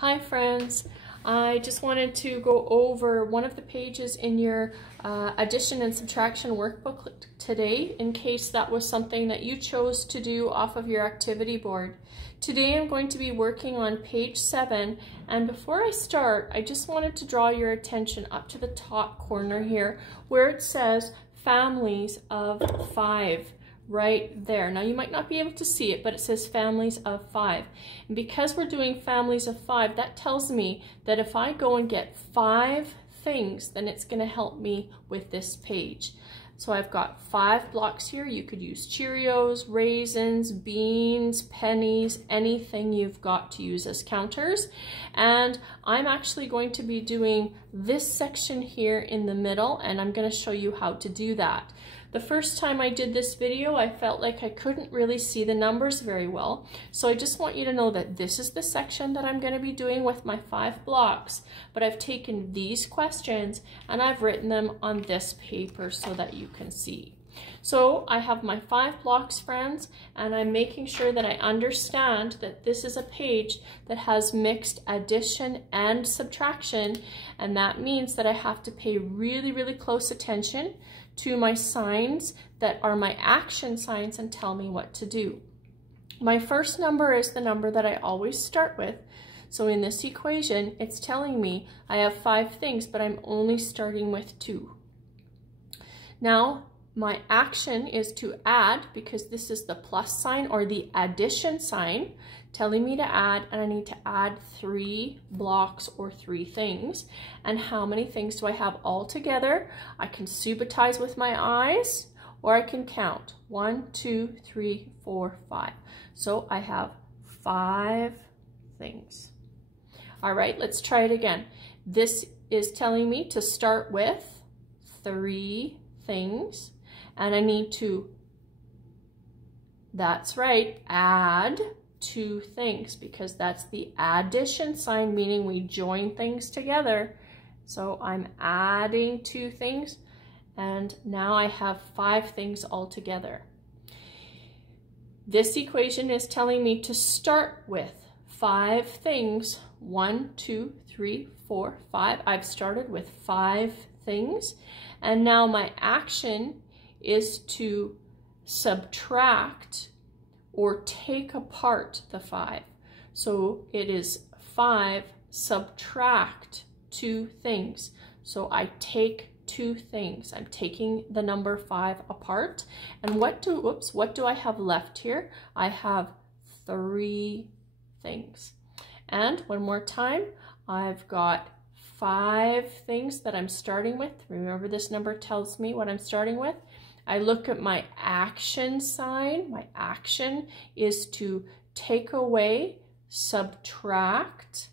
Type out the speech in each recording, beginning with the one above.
Hi friends, I just wanted to go over one of the pages in your addition and subtraction workbook today in case that was something that you chose to do off of your activity board. Today I'm going to be working on page 7, and before I start I just wanted to draw your attention up to the top corner here where it says families of 5. Right there. Now you might not be able to see it, but it says families of 5. And because we're doing families of 5, that tells me that if I go and get 5 things, then it's going to help me with this page. So I've got 5 blocks here. You could use Cheerios, raisins, beans, pennies, anything you've got to use as counters. And I'm actually going to be doing this section here in the middle, and I'm going to show you how to do that. The first time I did this video, I felt like I couldn't really see the numbers very well. So I just want you to know that this is the section that I'm going to be doing with my 5 blocks. But I've taken these questions and I've written them on this paper so that you can see. So I have my 5 blocks, friends, and I'm making sure that I understand that this is a page that has mixed addition and subtraction, and that means that I have to pay really close attention to my signs that are my action signs and tell me what to do. My first number is the number that I always start with. So in this equation, it's telling me I have 5 things, but I'm only starting with 2. Now, my action is to add, because this is the plus sign or the addition sign telling me to add, and I need to add 3 blocks or 3 things. And how many things do I have all together? I can subbatize with my eyes, or I can count 1, 2, 3, 4, 5. So I have 5 things. All right, let's try it again. This is telling me to start with 3 things. And I need to, that's right, add 2 things, because that's the addition sign, meaning we join things together. So I'm adding 2 things, and now I have 5 things all together. This equation is telling me to start with 5 things. 1, 2, 3, 4, 5. I've started with 5 things, and now my action is to subtract or take apart the 5. So it is 5 subtract 2 things. So I take 2 things. I'm taking the number 5 apart. And what do I have left here? I have 3 things. And one more time, I've got 5 things that I'm starting with. Remember, this number tells me what I'm starting with. I look at my action sign. My action is to take away, subtract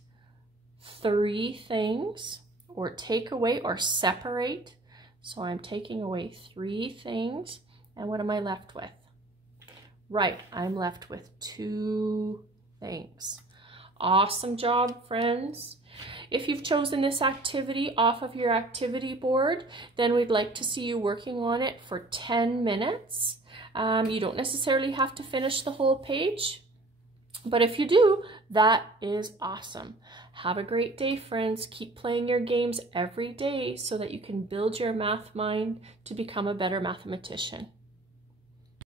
3 things, or take away or separate. So I'm taking away 3 things. And what am I left with? Right, I'm left with 2 things. Awesome job, friends. If you've chosen this activity off of your activity board, then we'd like to see you working on it for 10 minutes. You don't necessarily have to finish the whole page, but if you do, that is awesome. Have a great day, friends. Keep playing your games every day so that you can build your math mind to become a better mathematician.